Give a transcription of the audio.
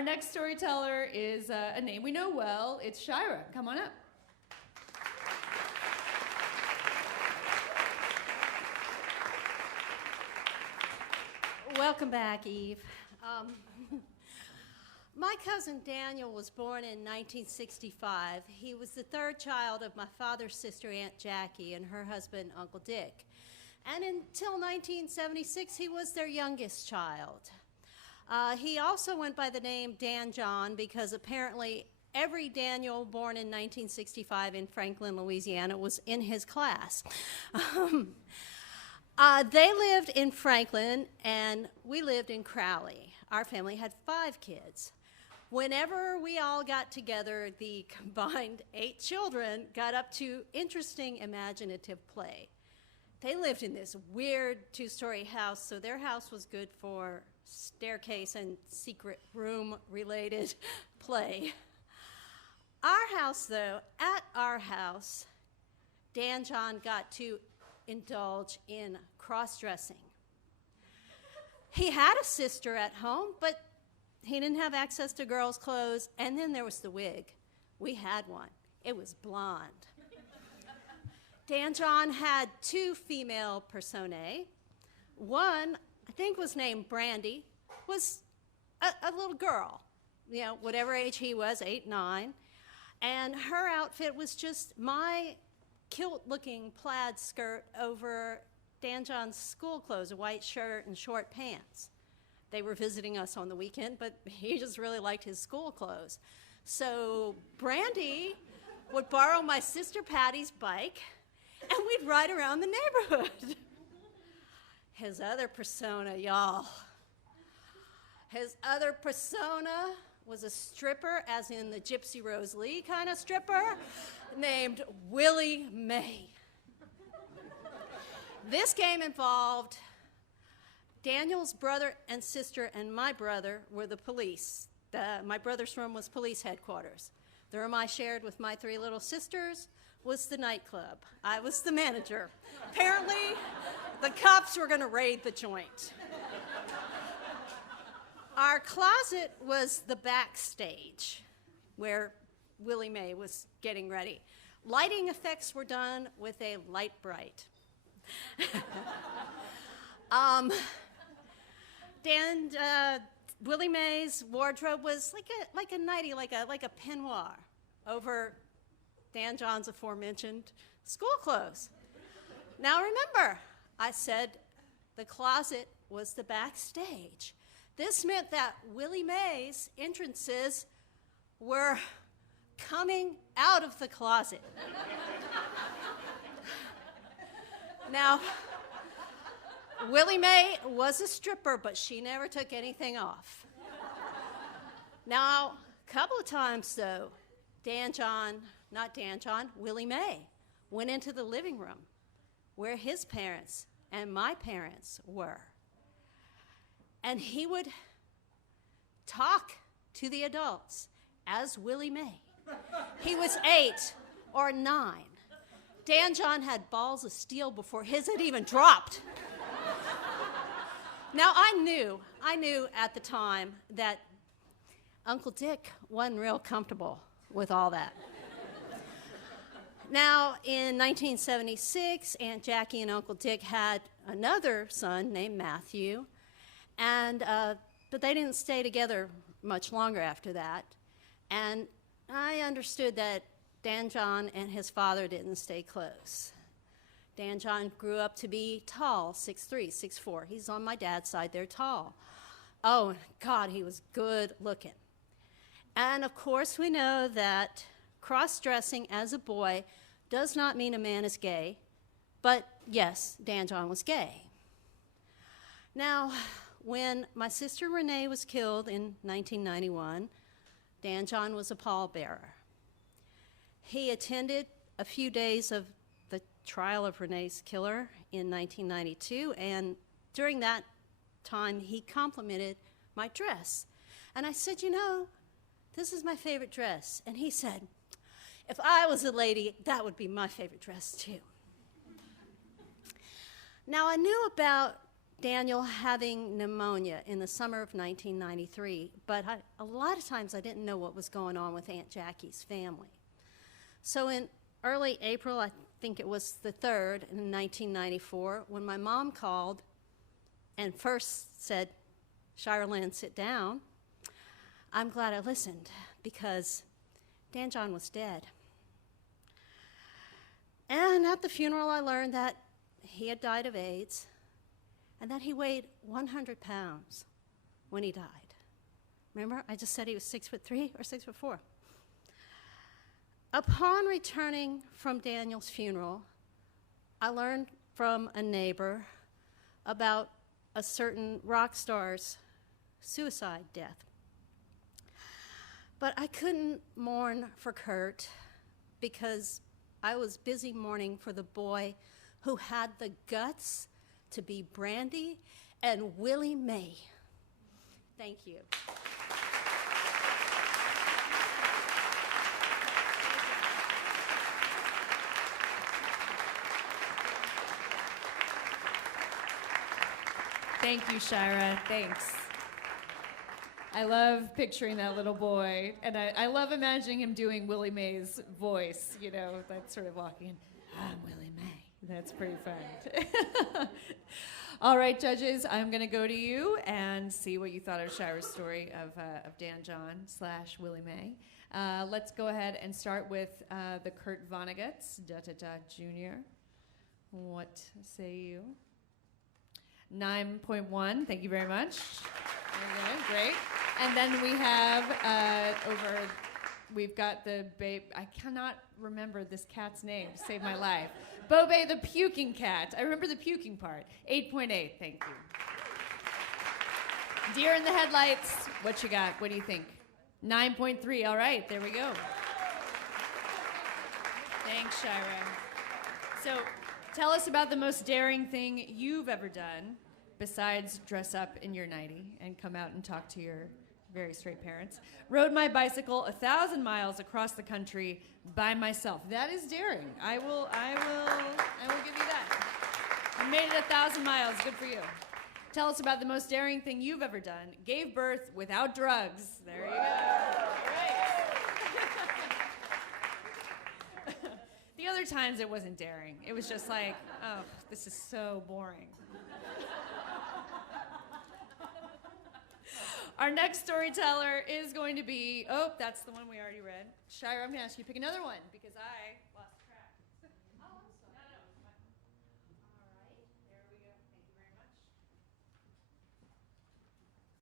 Our next storyteller is a name we know well. It's Shyra. Come on up. Welcome back, Eve. My cousin Daniel was born in 1965. He was the third child of my father's sister, Aunt Jackie, and her husband, Uncle Dick. And until 1976, he was their youngest child. He also went by the name Dan John because apparently every Daniel born in 1965 in Franklin, Louisiana was in his class. They lived in Franklin, and we lived in Crowley. Our family had 5 kids. Whenever we all got together, the combined 8 children got up to interesting imaginative play. They lived in this weird 2-story house, so their house was good for staircase and secret room related play. Our house, though, at our house, Dan John got to indulge in cross-dressing. He had a sister at home, but he didn't have access to girls' clothes, and then there was the wig. We had one. It was blonde. Dan John had 2 female personae. One, I think was named Brandy, was a little girl, you know, whatever age he was, 8, 9. And her outfit was just my kilt-looking plaid skirt over Dan John's school clothes, a white shirt and short pants. They were visiting us on the weekend, but he just really liked his school clothes. So Brandy would borrow my sister Patty's bike, and we'd ride around the neighborhood. His other persona, y'all. His other persona was a stripper, as in the Gypsy Rose Lee kind of stripper, named Willie Mae. This game involved Daniel's brother and sister and my brother were the police. My brother's room was police headquarters. The room I shared with my 3 little sisters was the nightclub. I was the manager. Apparently, the cops were going to raid the joint. Our closet was the backstage, where Willie Mae was getting ready. Lighting effects were done with a light bright. Willie Mae's wardrobe was like a nightie, like a peignoir over Dan John's aforementioned school clothes. Now remember, I said the closet was the backstage. This meant that Willie Mae's entrances were coming out of the closet. Now, Willie Mae was a stripper, but she never took anything off. Now, a couple of times, though, Willie Mae went into the living room where his parents and my parents were. And he would talk to the adults as Willie Mae. He was 8 or 9. Dan John had balls of steel before his had even dropped. Now, I knew at the time that Uncle Dick wasn't real comfortable with all that. Now, in 1976, Aunt Jackie and Uncle Dick had another son named Matthew, but they didn't stay together much longer after that. And I understood that Dan John and his father didn't stay close. Dan John grew up to be tall, 6'3", 6'4". He's on my dad's side, they're tall. Oh, God, he was good looking. And of course, we know that cross-dressing as a boy does not mean a man is gay, but yes, Dan John was gay. Now, when my sister Renee was killed in 1991, Dan John was a pallbearer. He attended a few days of the trial of Renee's killer in 1992, and during that time, he complimented my dress. And I said, you know, this is my favorite dress. And he said, if I was a lady, that would be my favorite dress too. Now, I knew about Daniel having pneumonia in the summer of 1993, but a lot of times I didn't know what was going on with Aunt Jackie's family. So in early April, I think it was the 3rd in 1994, when my mom called and first said, "Shyra Lynn, sit down," I'm glad I listened, because Dan John was dead. And at the funeral, I learned that he had died of AIDS, and that he weighed 100 pounds when he died. Remember, I just said he was 6'3" or 6'4". Upon returning from Daniel's funeral, I learned from a neighbor about a certain rock star's suicide death. But I couldn't mourn for Kurt because I was busy mourning for the boy who had the guts to be Brandy and Willie Mae. Thank you. Thank you, Shyra. Thanks. I love picturing that little boy, and I love imagining him doing Willie Mae's voice, you know, that sort of walking in. "I'm Willie Mae." That's pretty fun. All right, judges, I'm going to go to you and see what you thought of Shyra's story of Dan John / Willie Mae. Let's go ahead and start with the Kurt Vonnegut's, Jr. What say you? 9.1, thank you very much. Very good, great. And then we have we've got the babe, I cannot remember this cat's name to save my life. Bobe the puking cat. I remember the puking part. 8.8, thank you. Deer in the headlights, what you got? What do you think? 9.3, all right, there we go. Thanks, Shyra. So, tell us about the most daring thing you've ever done besides dress up in your nightie and come out and talk to your very straight parents. Rode my bicycle 1,000 miles across the country by myself. That is daring. I will give you that. You made it 1,000 miles. Good for you. Tell us about the most daring thing you've ever done. Gave birth without drugs. There you go. Great. The other times it wasn't daring. It was just like, oh, this is so boring. Our next storyteller is going to be, oh, that's the one we already read. Shyra, I'm going to ask you to pick another one because I